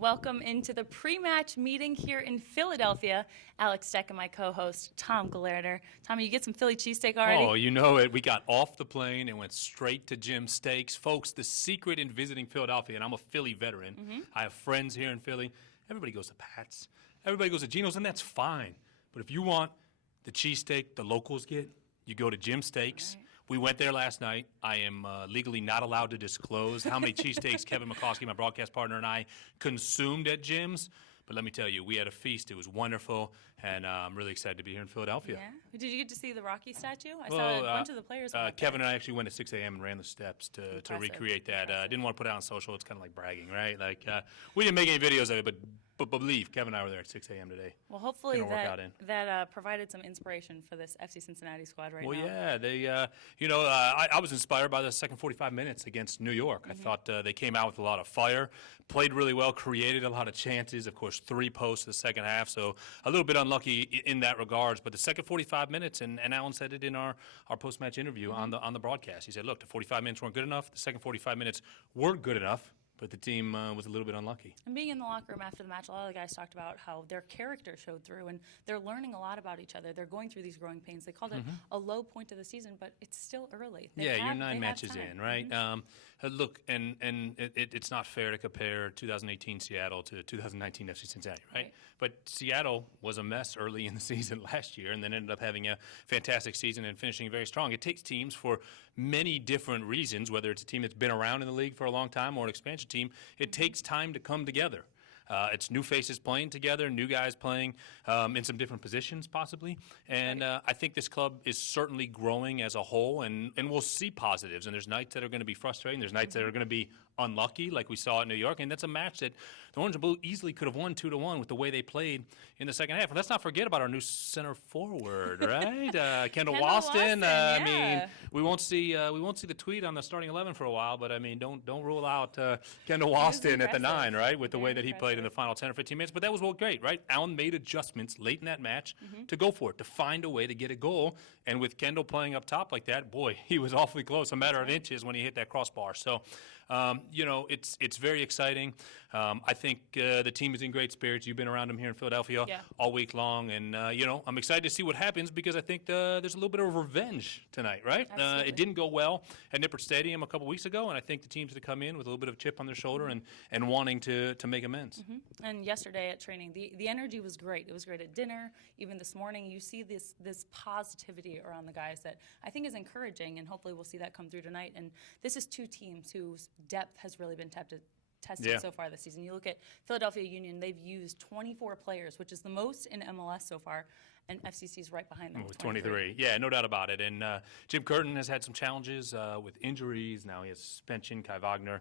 Welcome into the pre-match meeting here in Philadelphia. Alex Stec and my co-host, Tom Gelehrter. Tommy, you get some Philly cheesesteak already? Oh, you know it. We got off the plane and went straight to Jim's Steaks. Folks, the secret in visiting Philadelphia, and I'm a Philly veteran. I have friends here in Philly. Everybody goes to Pat's. Everybody goes to Geno's, and that's fine. But if you want the cheesesteak the locals get, you go to Jim's Steaks. Right. We went there last night. I am legally not allowed to disclose how many cheesesteaks Kevin McCoskey, my broadcast partner, and I consumed at Jim's. But let me tell you, we had a feast. It was wonderful, and I'm really excited to be here in Philadelphia. Yeah. Did you get to see the Rocky statue? I saw a bunch of the players. Kevin and I actually went at 6 a.m. and ran the steps to recreate that. I didn't want to put it on social. It's kind of like bragging, right? Like we didn't make any videos of it, but believe Kevin and I were there at 6 a.m. today. Well, hopefully that provided some inspiration for this FC Cincinnati squad right now. Well, yeah, they, I was inspired by the second 45 minutes against New York. I thought they came out with a lot of fire, played really well, created a lot of chances. Of course, 3 posts in the second half, so a little bit unlucky in that regards. But the second 45 minutes, and Alan said it in our post-match interview on the broadcast. He said, look, the 45 minutes weren't good enough. The second 45 minutes weren't good enough. But the team was a little bit unlucky. And being in the locker room after the match, a lot of the guys talked about how their character showed through, and they're learning a lot about each other. They're going through these growing pains. They called it a low point of the season, but it's still early. You're 9 matches in, right? Look, and it's not fair to compare 2018 Seattle to 2019 FC Cincinnati, right? But Seattle was a mess early in the season last year and then ended up having a fantastic season and finishing very strong. It takes teams for many different reasons, whether it's a team that's been around in the league for a long time or an expansion team. It takes time to come together. It's new faces playing together, new guys playing in some different positions possibly. And I think this club is certainly growing as a whole, and we'll see positives. And there's nights that are going to be frustrating. There's nights that are going to be unlucky, like we saw at New York. And that's a match that the Orange and Blue easily could have won 2-1 with the way they played in the second half. And let's not forget about our new center forward, right? Kendall Waston. I mean, we won't see the tweet on the starting 11 for a while, but I mean, don't rule out Kendall Waston at the 9, right? With the way that he played in the final 10 or 15 minutes. But that was great, right? Allen made adjustments late in that match to go for it, to find a way to get a goal. And with Kendall playing up top like that, boy, he was awfully close, a matter of inches when he hit that crossbar. So, it's very exciting. I think the team is in great spirits. You've been around them here in Philadelphia all week long. And, I'm excited to see what happens because I think there's a little bit of revenge tonight, right? It didn't go well at Nippert Stadium a couple weeks ago, and I think the team's going to come in with a little bit of chip on their shoulder and wanting to make amends. And yesterday at training, the energy was great. It was great at dinner. Even this morning, you see this positivity around the guys that I think is encouraging, and hopefully we'll see that come through tonight. And this is 2 teams whose depth has really been tested so far this season. You look at Philadelphia Union, they've used 24 players, which is the most in MLS so far, and FCC's right behind them with 23. Yeah, no doubt about it. And Jim Curtin has had some challenges with injuries. Now he has suspension. Kai Wagner,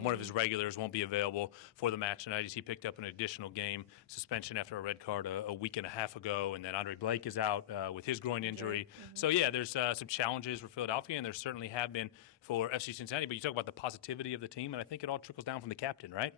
one of his regulars, won't be available for the match tonight as he picked up an additional game suspension after a red card a week and a half ago. And then Andre Blake is out with his groin injury. So, yeah, there's some challenges for Philadelphia, and there certainly have been for FC Cincinnati. But you talk about the positivity of the team, and I think it all trickles down from the captain, right?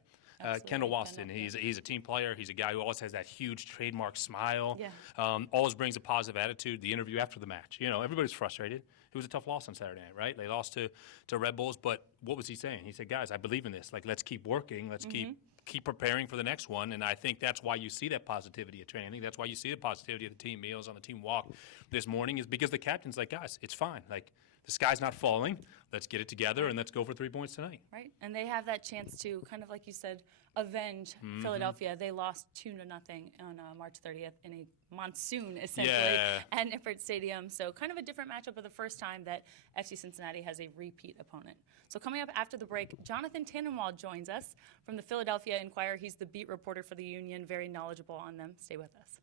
Kendall Waston, he's a team player. He's a guy who always has that huge trademark smile. Always brings a positive attitude. The interview after the match, everybody's frustrated. It was a tough loss on Saturday night, right? They lost to Red Bulls, but what was he saying? He said, guys, I believe in this. Like, let's keep working. Let's keep preparing for the next one. And I think that's why you see that positivity at training. I think that's why you see the positivity of the team meals on the team walk this morning is because the captain's like, guys, it's fine. Like, the sky's not falling. Let's get it together and let's go for 3 points tonight. Right, and they have that chance to kind of, like you said, avenge Philadelphia. They lost 2-0 on March 30th in a monsoon, essentially, at Nippert Stadium. So kind of a different matchup for the first time that FC Cincinnati has a repeat opponent. So coming up after the break, Jonathan Tannenwald joins us from the Philadelphia Inquirer. He's the beat reporter for the Union, very knowledgeable on them. Stay with us.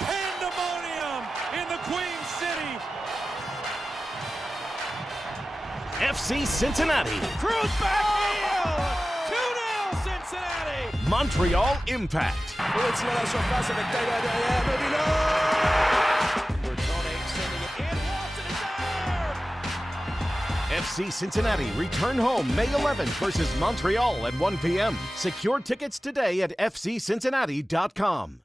Pandemonium in the Queen City. FC Cincinnati. Cruz back heel. 2-0 Cincinnati. Montreal Impact. Bertone sending it in. Watson is there. FC Cincinnati return home May 11th versus Montreal at 1 p.m. Secure tickets today at FCCincinnati.com.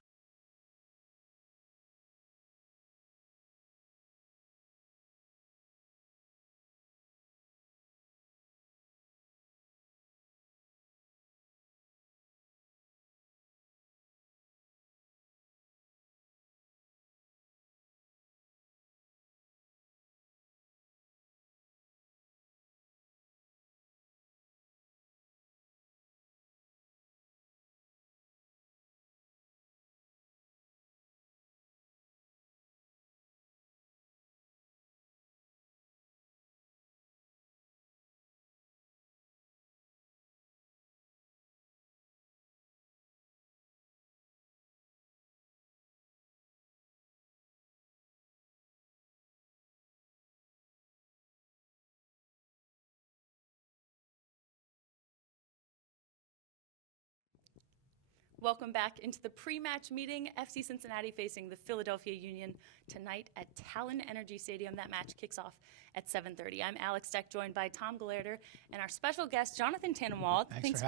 Welcome back into the pre-match meeting. FC Cincinnati facing the Philadelphia Union tonight at Talen Energy Stadium. That match kicks off at 7:30. I'm Alex Stec, joined by Tom Gelehrter and our special guest, Jonathan Tannenwald. Thanks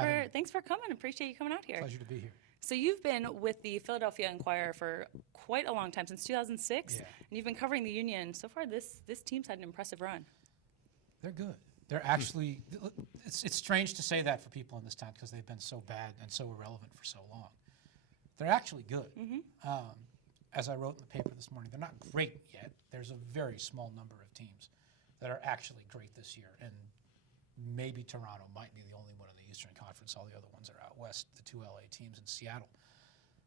for coming. Appreciate you coming out here. Pleasure to be here. So you've been with the Philadelphia Inquirer for quite a long time, since 2006, and you've been covering the Union. So far, this team's had an impressive run. They're good. They're actually, it's strange to say that for people in this town because they've been so bad and so irrelevant for so long. They're actually good. As I wrote in the paper this morning, they're not great yet. There's a very small number of teams that are actually great this year, and maybe Toronto might be the only one in the Eastern Conference. All the other ones are out west, the two LA teams in Seattle.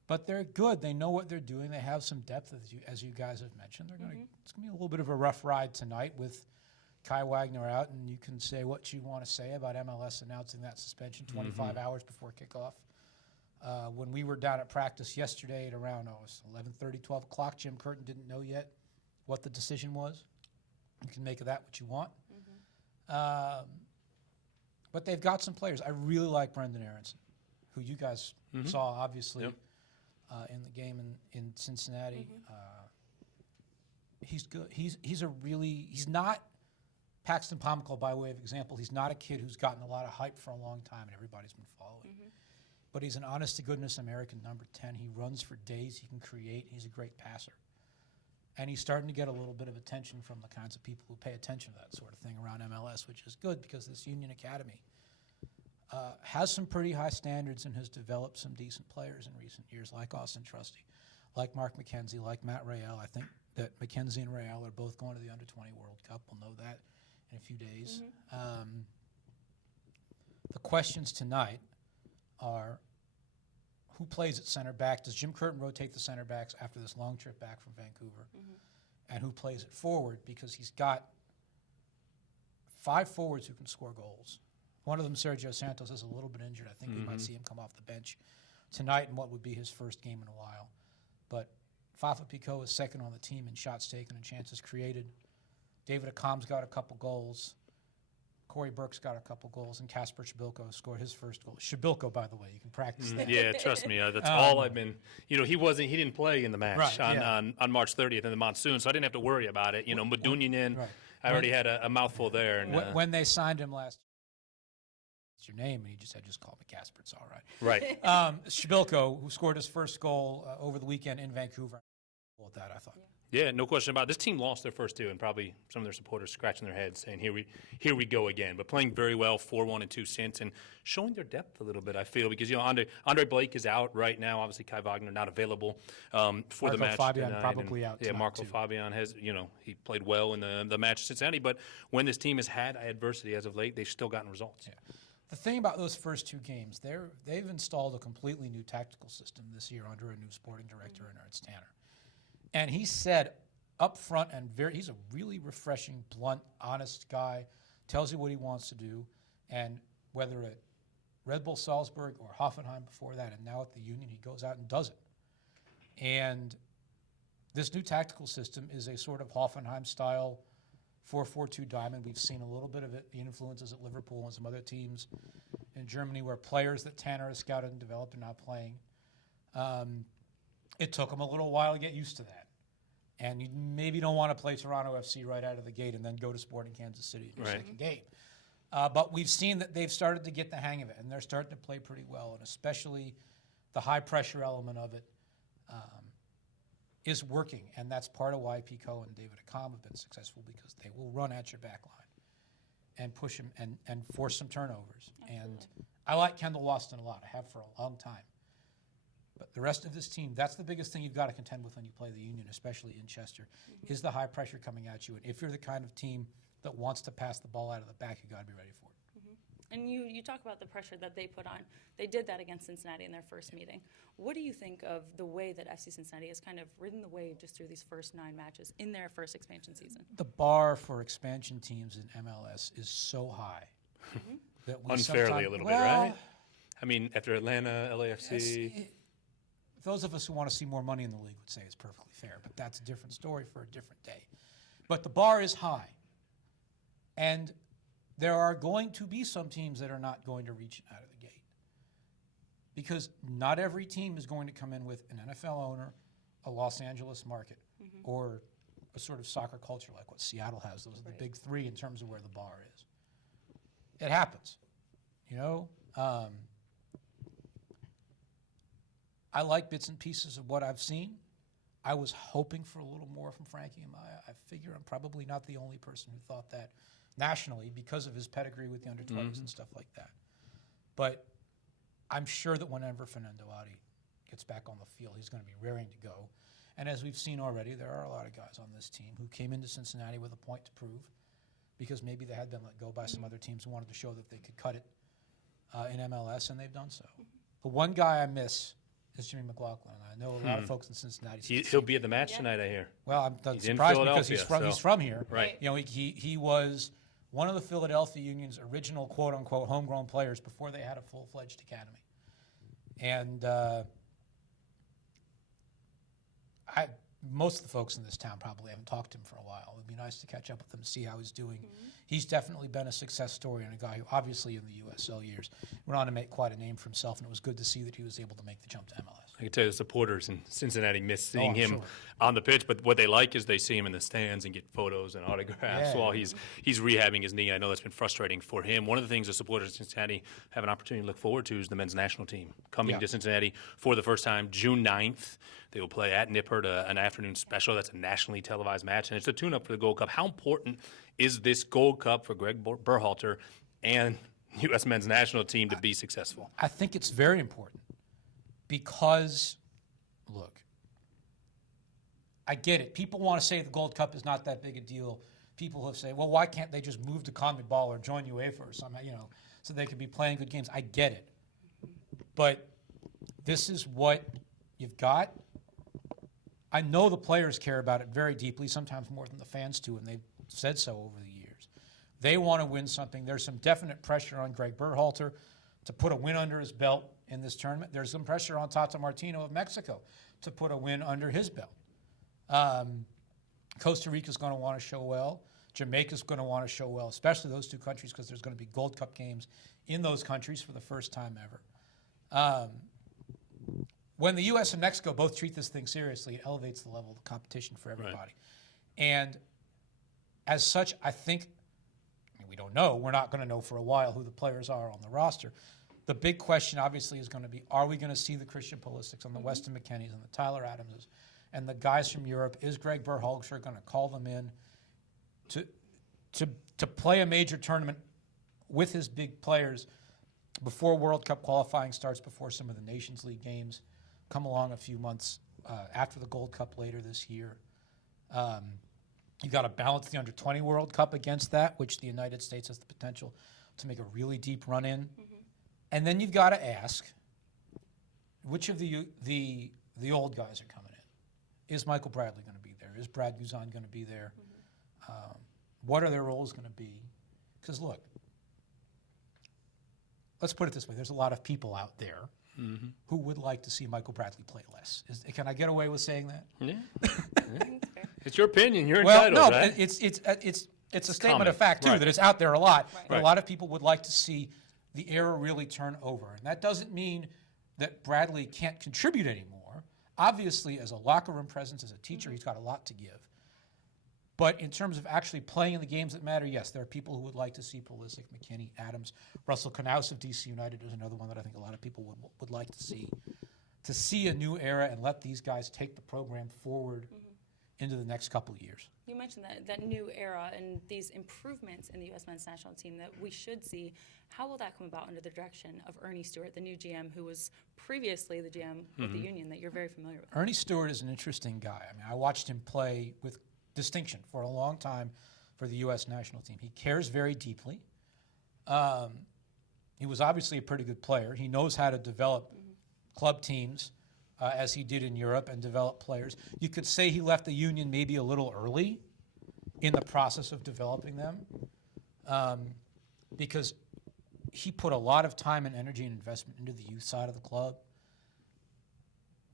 But they're good. They know what they're doing. They have some depth, as you guys have mentioned. It's going to be a little bit of a rough ride tonight with Kai Wagner out, and you can say what you want to say about MLS announcing that suspension 25 hours before kickoff. When we were down at practice yesterday at around 11:30, 12 o'clock, Jim Curtin didn't know yet what the decision was. You can make of that what you want. But they've got some players. I really like Brendan Aronson, who you guys saw, obviously, in the game in Cincinnati. He's good. He's not Paxton Pomykal, by way of example. He's not a kid who's gotten a lot of hype for a long time and everybody's been following. But he's an honest-to-goodness American number 10. He runs for days. He can create. He's a great passer. And he's starting to get a little bit of attention from the kinds of people who pay attention to that sort of thing around MLS, which is good because this Union Academy has some pretty high standards and has developed some decent players in recent years, like Austin Trusty, like Mark McKenzie, like Matt Rayel. I think that McKenzie and Rayel are both going to the Under-20 World Cup. We'll know that in a few days. The questions tonight are, who plays at center back? Does Jim Curtin rotate the center backs after this long trip back from Vancouver? And who plays it forward? Because he's got 5 forwards who can score goals. One of them, Sergio Santos, is a little bit injured. I think we might see him come off the bench tonight in what would be his first game in a while. But PHIvCIN is second on the team in shots taken and chances created. David Akam's got a couple goals. Corey Burke's got a couple goals, and Kasper Shabilko scored his first goal. Shabilko, by the way, you can practice that. Yeah, trust me, that's all I've been. He didn't play in the match on March 30th in the monsoon, so I didn't have to worry about it. Madunian, I already had a mouthful there. And, when they signed him last year, what's your name? And he just said, just call me Kasper, it's all right. Right. Shabilko, who scored his first goal over the weekend in Vancouver. With that, I thought. Yeah, no question about it. This team lost their first 2, and probably some of their supporters scratching their heads saying, here we go again. But playing very well, 4-1 and 2 since, and showing their depth a little bit, I feel, because, Andre Blake is out right now. Obviously, Kai Wagner not available for the match. Fabian probably out. Yeah, Marco Fabian has, he played well in the match in Cincinnati. But when this team has had adversity as of late, they've still gotten results. Yeah. The thing about those first 2 games, they've installed a completely new tactical system this year under a new sporting director in Ernst Tanner. And he said up front, and he's a really refreshing, blunt, honest guy, tells you what he wants to do. And whether at Red Bull Salzburg or Hoffenheim before that, and now at the Union, he goes out and does it. And this new tactical system is a sort of Hoffenheim-style 4-4-2 diamond. We've seen a little bit of it, the influences at Liverpool and some other teams in Germany where players that Tanner has scouted and developed are now playing. It took him a little while to get used to that. And you maybe don't want to play Toronto FC right out of the gate and then go to Sporting Kansas City in your second game. But we've seen that they've started to get the hang of it, and they're starting to play pretty well, and especially the high-pressure element of it is working. And that's part of why Pico and David Akam have been successful, because they will run at your back line and push him and force some turnovers. Absolutely. And I like Kendall Waston a lot. I have for a long time. But the rest of this team, that's the biggest thing you've got to contend with when you play the Union, especially in Chester, is the high pressure coming at you. And if you're the kind of team that wants to pass the ball out of the back, you've got to be ready for it. And you talk about the pressure that they put on. They did that against Cincinnati in their first meeting. What do you think of the way that FC Cincinnati has kind of ridden the wave just through these first 9 matches in their first expansion season? The bar for expansion teams in MLS is so high. That we unfairly a little bit, right? I mean, after Atlanta, LAFC. Those of us who want to see more money in the league would say it's perfectly fair, but that's a different story for a different day. But the bar is high. And there are going to be some teams that are not going to reach out of the gate. because not every team is going to come in with an NFL owner, a Los Angeles market, or a sort of soccer culture like what Seattle has. Those are the big three in terms of where the bar is. It happens, you know. I like bits and pieces of what I've seen. I was hoping for a little more from Frankie Amaya. I figure I'm probably not the only person who thought that nationally because of his pedigree with the under-20s and stuff like that. But I'm sure that whenever Fernando Adi gets back on the field, he's going to be raring to go. And as we've seen already, there are a lot of guys on this team who came into Cincinnati with a point to prove because maybe they had been let go by some other teams who wanted to show that they could cut it in MLS, and they've done so. The one guy I miss is Jimmy McLaughlin. I know a lot of folks in Cincinnati. He'll be at the match tonight, I hear. Well, I'm He's in surprised because Philadelphia, he's from here. Right. You know, he was one of the Philadelphia Union's original quote-unquote homegrown players before they had a full-fledged academy. And most of the folks in this town probably haven't talked to him for a while. It would be nice to catch up with him and see how he's doing. He's definitely been a success story and a guy who obviously in the USL years went on to make quite a name for himself, and it was good to see that he was able to make the jump to MLS. I can tell you the supporters in Cincinnati miss seeing I'm him sure. on the pitch, but what they like is they see him in the stands and get photos and autographs while he's rehabbing his knee. I know that's been frustrating for him. One of the things the supporters of Cincinnati have an opportunity to look forward to is the men's national team coming to Cincinnati for the first time June 9th. They will play at Nippert, an afternoon special. That's a nationally televised match, and it's a tune-up for the Gold Cup. How important is this Gold Cup for Greg Berhalter and U.S. men's national team to be successful? I think it's very important because, look, I get it. People want to say the Gold Cup is not that big a deal. People have said, well, why can't they just move to CONMEBOL or join UEFA or something, you know, so they could be playing good games? I get it. But this is what you've got. I know the players care about it very deeply, sometimes more than the fans do, and they've said so over the years. They want to win something. There's some definite pressure on Greg Berhalter to put a win under his belt in this tournament. There's some pressure on Tata Martino of Mexico to put a win under his belt. Costa Rica's going to want to show well. Jamaica's going to want to show well, especially those two countries because there's going to be Gold Cup games in those countries for the first time ever. When the U.S. and Mexico both treat this thing seriously, it elevates the level of the competition for everybody. Right. And as such, I think, we don't know, we're not going to know for a while who the players are on the roster. The big question, obviously, is going to be, are we going to see the Christian Pulisics and the Weston McKennies and the Tyler Adamses and the guys from Europe? Is Greg Berhalter going to call them in to play a major tournament with his big players before World Cup qualifying starts, before some of the Nations League games come along a few months after the Gold Cup later this year? You've got to balance the Under-20 World Cup against that, which the United States has the potential to make a really deep run in. And then you've got to ask, which of the old guys are coming in? Is Michael Bradley going to be there? Is Brad Guzan going to be there? What are their roles going to be? Because, look, let's put it this way. There's a lot of people out there who would like to see Michael Bradley play less. Can I get away with saying that? Yeah. It's your opinion. You're entitled, no, right? it's a statement common. of fact, too, Right. that it's out there a lot. Right. But a lot of people would like to see the era really turn over. And that doesn't mean that Bradley can't contribute anymore. Obviously, as a locker room presence, as a teacher, he's got a lot to give. But in terms of actually playing in the games that matter, yes, there are people who would like to see Pulisic, McKennie, Adams. Russell Knaus of DC United is another one that I think a lot of people would like to see. To see a new era and let these guys take the program forward into the next couple of years. You mentioned that new era and these improvements in the U.S. men's national team that we should see. How will that come about under the direction of Ernie Stewart, the new GM, who was previously the GM with the Union that you're very familiar with? Ernie Stewart is an interesting guy. I mean, I watched him play with distinction for a long time for the U.S. national team. He cares very deeply. He was obviously a pretty good player. He knows how to develop club teams as he did in Europe and develop players. You could say he left the Union maybe a little early in the process of developing them because he put a lot of time and energy and investment into the youth side of the club,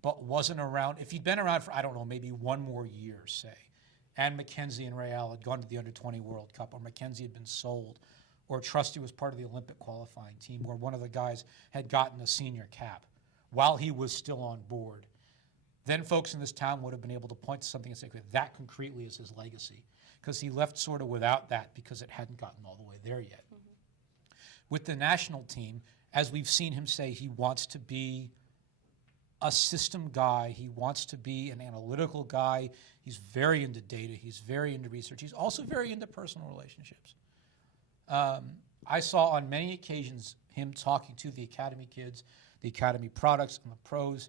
but wasn't around. If he'd been around for, I don't know, maybe one more year, say, and McKenzie and Real had gone to the Under-20 World Cup, or McKenzie had been sold, or Trusty was part of the Olympic qualifying team, where one of the guys had gotten a senior cap while he was still on board, then folks in this town would have been able to point to something and say, okay, that concretely is his legacy. Because he left sort of without that because it hadn't gotten all the way there yet. With the national team, as we've seen him say, he wants to be a system guy. He wants to be an analytical guy. He's very into data. He's very into research. He's also very into personal relationships. I saw on many occasions him talking to the academy kids, the academy products, and the pros.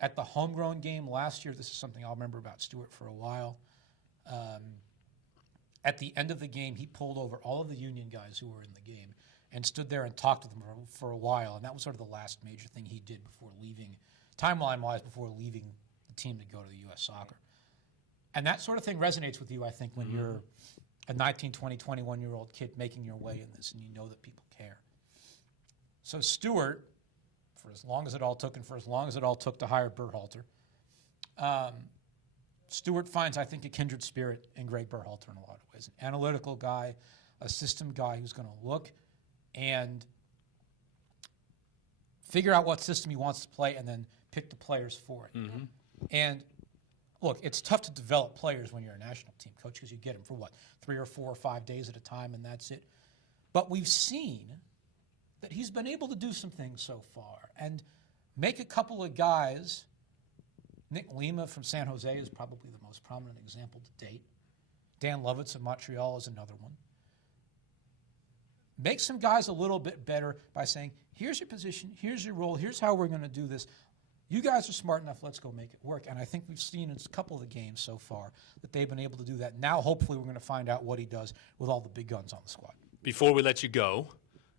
At the homegrown game last year, this is something I'll remember about Stewart for a while. At the end of the game, he pulled over all of the union guys who were in the game and stood there and talked to them for a while. And that was sort of the last major thing he did before leaving, timeline-wise, before leaving the team to go to the U.S. Soccer. And that sort of thing resonates with you, I think, when you're a 19, 20, 21-year-old kid making your way in this and you know that people care. So Stewart, for as long as it all took and for as long as it all took to hire Berhalter, Stewart finds, I think, a kindred spirit in Greg Berhalter in a lot of ways. An analytical guy, a system guy who's going to look and figure out what system he wants to play and then pick the players for it. And look, it's tough to develop players when you're a national team coach because you get them for, 3 or 4 or 5 days at a time and that's it. But we've seen that he's been able to do some things so far and make a couple of guys. Nick Lima from San Jose is probably the most prominent example to date. Dan Lovitz of Montreal is another one. Make some guys a little bit better by saying, here's your position, here's your role, here's how we're going to do this. You guys are smart enough, let's go make it work. And I think we've seen in a couple of the games so far that they've been able to do that. Now, hopefully, we're going to find out what he does with all the big guns on the squad. Before we let you go,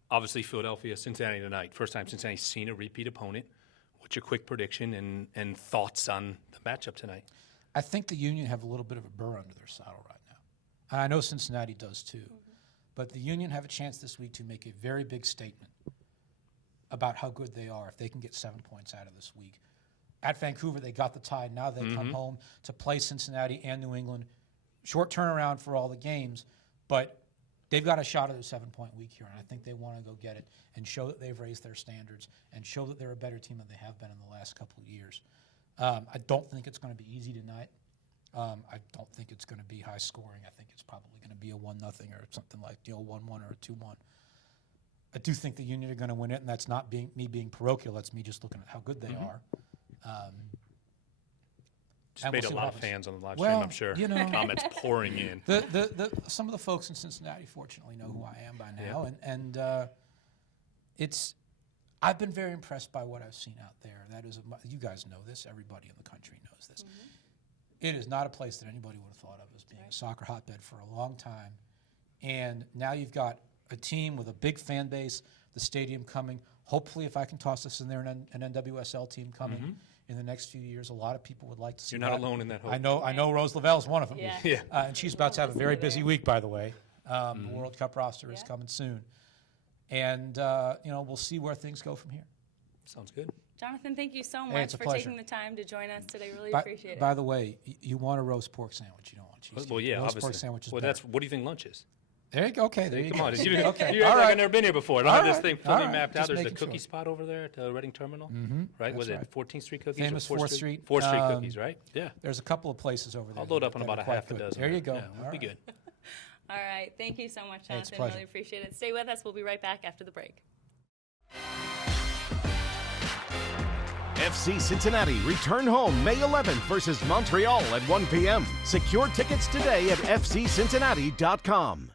obviously Philadelphia, Cincinnati tonight. First time Cincinnati's seen a repeat opponent. What's your quick prediction and thoughts on the matchup tonight? I think the Union have a little bit of a burr under their saddle right now. And I know Cincinnati does too. But the Union have a chance this week to make a very big statement about how good they are if they can get 7 points out of this week. At Vancouver, they got the tie. Now they come home to play Cincinnati and New England. Short turnaround for all the games, but they've got a shot at a 7-point week here, and I think they want to go get it and show that they've raised their standards and show that they're a better team than they have been in the last couple of years. I don't think it's going to be easy tonight. I don't think it's going to be high scoring. I think it's probably going to be a 1-0 or something like 1-1 or a 2-1. I do think the Union are going to win it, and that's not me being parochial. That's me just looking at how good they are. Just made a lot of fans on the live stream, I'm sure. You know, comments pouring in. Some of the folks in Cincinnati, fortunately, know who I am by now, and I've been very impressed by what I've seen out there. That is, you guys know this. Everybody in the country knows this. It is not a place that anybody would have thought of as being a soccer hotbed for a long time, and now you've got a team with a big fan base, the stadium coming. Hopefully, if I can toss this in there, an NWSL team coming in the next few years. A lot of people would like to see You're not alone in that hope. I know Rose Lavelle's one of them. Yeah. And she's about to have a very busy week, by the way. The World Cup roster is coming soon. And, we'll see where things go from here. Sounds good. Jonathan, thank you so Hey, much it's a for pleasure. taking the time to join us today. Really appreciate it. By the way, you want a roast pork sandwich. You don't want cheesesteak. Well, yeah, roast obviously. pork sandwich is Well, better. what do you think lunch is? There you go. Okay, there you Come go. on, See? you Okay. act All like right. I've never been here before. I don't All have this right. thing All fully right. mapped out. Just There's a making cookie sure. spot over there at the Reading Terminal, right? Was That's it 14th Street cookies? Famous or 4th Street. 4th Street cookies, right? Yeah. There's a couple of places over there. I'll load up on that about are a quite half a good. dozen. There you go. Yeah, All that'll be right. good. All right. Thank you so much, Hey, it's a Jonathan. pleasure. Really appreciate it. Stay with us. We'll be right back after the break. FC Cincinnati return home May 11th versus Montreal at 1 p.m. Secure tickets today at FCCincinnati.com.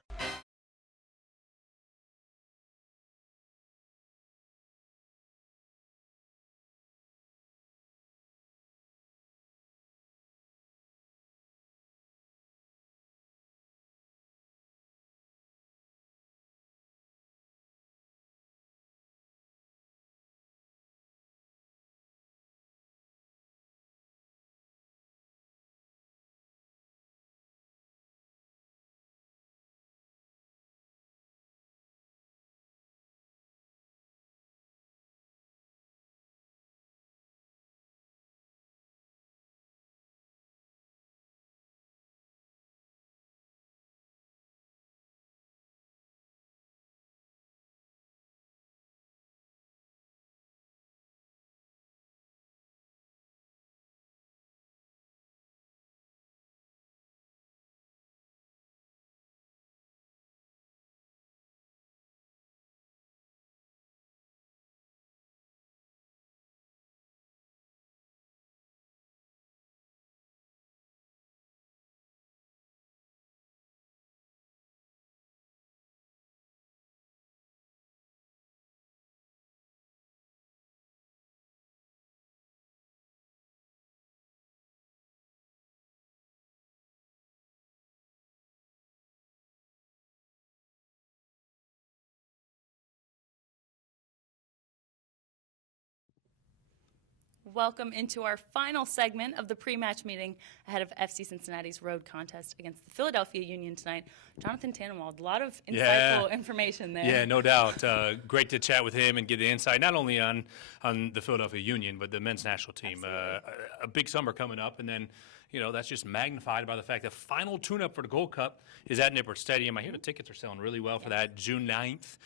Welcome into our final segment of the pre-match meeting ahead of FC Cincinnati's road contest against the Philadelphia Union tonight. Jonathan Tannenwald, a lot of insightful information there. Yeah, no doubt. Great to chat with him and get the insight, not only on the Philadelphia Union, but the men's national team. A big summer coming up, and then, you know, that's just magnified by the fact that final tune-up for the Gold Cup is at Gelehrter Stadium. I hear the tickets are selling really well for that. June 9th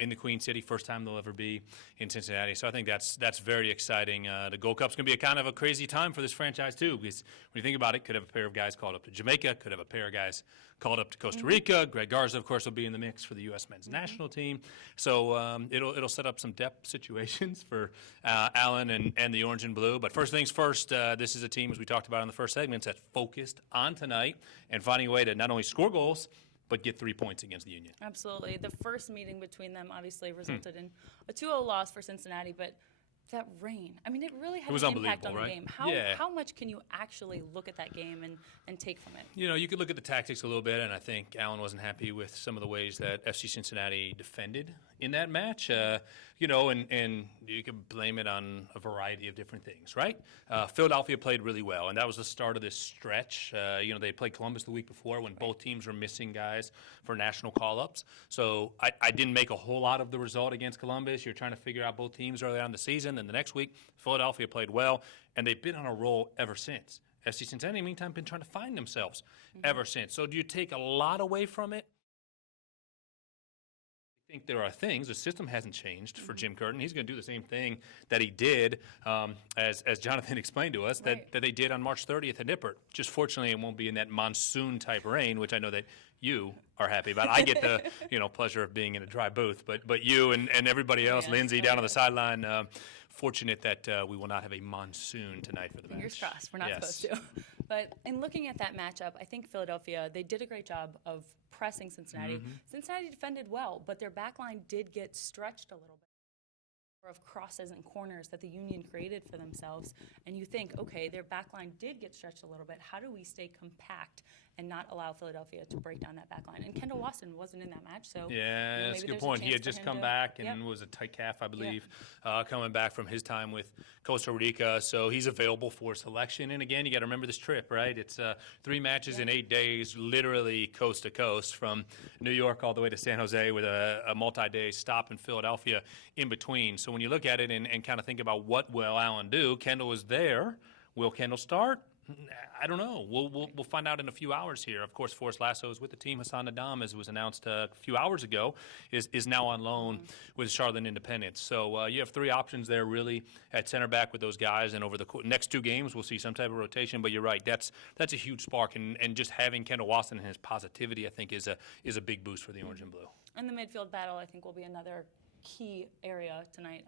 in the Queen City, first time they'll ever be in Cincinnati. So I think that's very exciting. The Gold Cup's going to be a kind of a crazy time for this franchise, too, because when you think about it, could have a pair of guys called up to Jamaica, could have a pair of guys called up to Costa Rica. Greg Garza, of course, will be in the mix for the U.S. men's national team. So it'll set up some depth situations for Allen and the orange and blue. But first things first, this is a team, as we talked about in the first segment, that's focused on tonight and finding a way to not only score goals, but get 3 points against the Union. Absolutely. The first meeting between them obviously resulted in a 2-0 loss for Cincinnati, but that rain, I mean, it really had an impact on the game. How much can you actually look at that game and take from it? You know, you could look at the tactics a little bit, and I think Allen wasn't happy with some of the ways that FC Cincinnati defended in that match. You know, and you could blame it on a variety of different things, right? Philadelphia played really well, and that was the start of this stretch. You know, they played Columbus the week before when both teams were missing guys for national call-ups. So I didn't make a whole lot of the result against Columbus. You're trying to figure out both teams early on in the season. And the next week, Philadelphia played well, and they've been on a roll ever since. FC Cincinnati, meantime, been trying to find themselves ever since. So do you take a lot away from it? I think there are things. The system hasn't changed for Jim Curtin. He's going to do the same thing that he did, as Jonathan explained to us, that they did on March 30th at Nippert. Just fortunately, it won't be in that monsoon-type rain, which I know that you are happy about. I get the pleasure of being in a dry booth, but you and everybody else, Lindsay down on the sideline, fortunate that we will not have a monsoon tonight for the match. Fingers crossed. We're not supposed to. But in looking at that matchup, I think Philadelphia, they did a great job of pressing Cincinnati. Cincinnati defended well, but their back line did get stretched a little bit of crosses and corners that the Union created for themselves. And you think, okay, their back line did get stretched a little bit. How do we stay compact and not allow Philadelphia to break down that back line? And Kendall Waston wasn't in that match, so yeah, that's a good point. He had just come back and was a tight calf, I believe, coming back from his time with Costa Rica. So he's available for selection. And again, you got to remember this trip, right? It's 3 matches in 8 days, literally coast to coast, from New York all the way to San Jose, with a multi-day stop in Philadelphia in between. So when you look at it and kind of think about what will Allen do, Kendall is there. Will Kendall start? I don't know. We'll find out in a few hours here. Of course, Forrest Lasso is with the team. Hassan Nadam, as was announced a few hours ago, is now on loan with Charlotte Independence. So you have 3 options there, really, at center back with those guys. And over the next 2 games, we'll see some type of rotation. But you're right. That's a huge spark. And just having Kendall Waston and his positivity, I think, is a big boost for the Orange and Blue. And the midfield battle, I think, will be another key area tonight.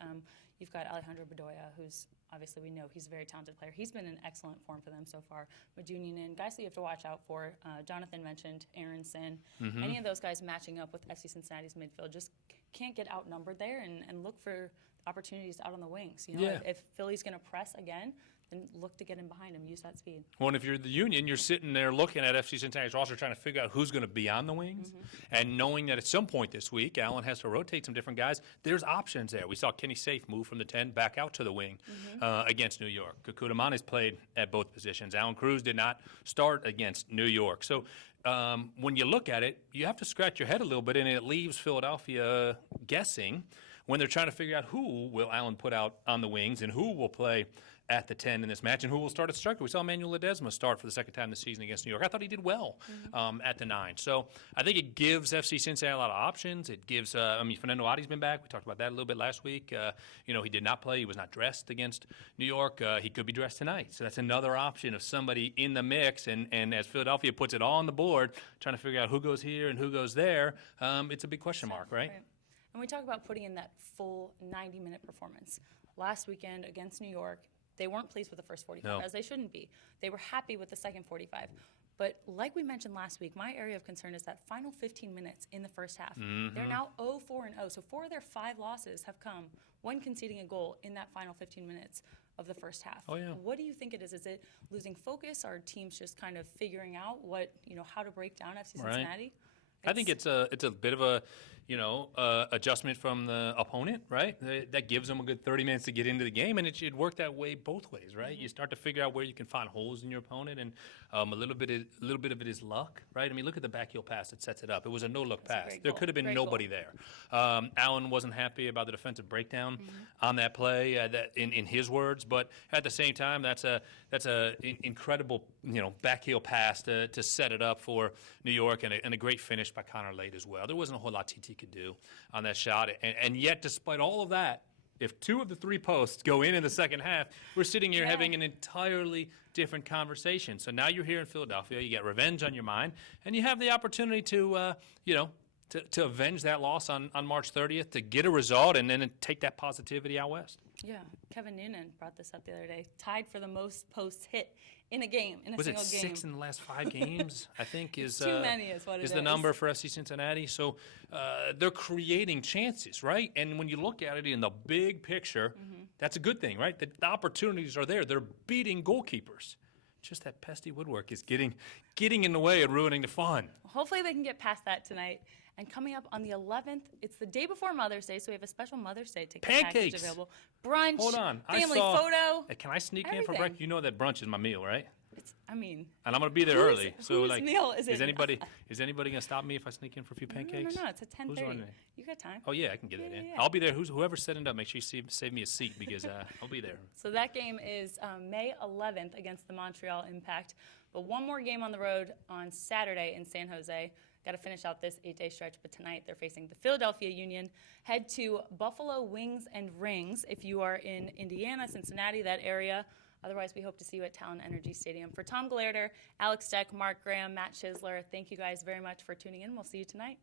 You've got Alejandro Bedoya, who's obviously, we know he's a very talented player. He's been in excellent form for them so far. With Union and guys that you have to watch out for. Jonathan mentioned Aronson. Any of those guys matching up with FC Cincinnati's midfield just can't get outnumbered there, and look for opportunities out on the wings. You know, if Philly's going to press again, then look to get in behind him, use that speed. Well, and if you're the Union, you're sitting there looking at FC Cincinnati's roster, trying to figure out who's going to be on the wings, and knowing that at some point this week, Allen has to rotate some different guys. There's options there. We saw Kenny Safe move from the 10 back out to the wing against New York. Kukudamane's played at both positions. Alan Cruz did not start against New York. So when you look at it, you have to scratch your head a little bit, and it leaves Philadelphia guessing when they're trying to figure out who will Allen put out on the wings and who will play at the 10 in this match, and who will start at striker. We saw Emmanuel Ledesma start for the second time this season against New York. I thought he did well at the 9. So I think it gives FC Cincinnati a lot of options. It gives, Fernando Adi's been back. We talked about that a little bit last week. He did not play. He was not dressed against New York. He could be dressed tonight. So that's another option of somebody in the mix. And as Philadelphia puts it all on the board, trying to figure out who goes here and who goes there, it's a big question mark, right? And we talk about putting in that full 90-minute performance. Last weekend against New York, they weren't pleased with the first 45, as they shouldn't be. They were happy with the second 45. But like we mentioned last week, my area of concern is that final 15 minutes in the first half. They're now 0-4-0. So 4 of their 5 losses have come when conceding a goal in that final 15 minutes of the first half. What do you think it is? Is it losing focus? Are teams just kind of figuring out how to break down FC Cincinnati? I think it's a bit of a, adjustment from the opponent, right? That gives them a good 30 minutes to get into the game, and it should work that way both ways, right? You start to figure out where you can find holes in your opponent, and a little bit of it is luck, right? I mean, look at the backheel pass that sets it up. It was a no-look pass. There could have been nobody there. Allen wasn't happy about the defensive breakdown on that play, in his words, but at the same time, that's a incredible backheel pass to set it up for New York, and a great finish by Connor Lade as well. There wasn't a whole lot TT could do on that shot, and yet, despite all of that, if 2 of the 3 posts go in the second half, we're sitting here having an entirely different conversation. So now you're here in Philadelphia, you got revenge on your mind, and you have the opportunity to avenge that loss on March 30th, to get a result, and then take that positivity out west. Yeah, Kevin Noonan brought this up the other day. Tied for the most posts hit in a game, in a single game. Was it 6 in the last 5 games? I think is too many is what it is. The number for FC Cincinnati. So they're creating chances, right? And when you look at it in the big picture, that's a good thing, right? The opportunities are there. They're beating goalkeepers. Just that pesky woodwork is getting in the way and ruining the fun. Hopefully they can get past that tonight. And coming up on the 11th, it's the day before Mother's Day, so we have a special Mother's Day ticket package available. Brunch, hold on. family photo. Can I sneak in for breakfast? You know that brunch is my meal, right? And I'm going to be there early. So whose meal is it? Anybody going to stop me if I sneak in for a few pancakes? No, it's at 10:30. You got time. Oh, yeah, I can get that in. Yeah. I'll be there. Whoever's setting it up, make sure you save me a seat, because I'll be there. So that game is May 11th against the Montreal Impact. But one more game on the road on Saturday in San Jose. Got to finish out this 8-day stretch, but tonight they're facing the Philadelphia Union. Head to Buffalo Wings and Rings if you are in Indiana, Cincinnati, that area. Otherwise, we hope to see you at Talen Energy Stadium. For Tom Gelehrter, Alex Stec, Mark Graham, Matt Schisler, thank you guys very much for tuning in. We'll see you tonight.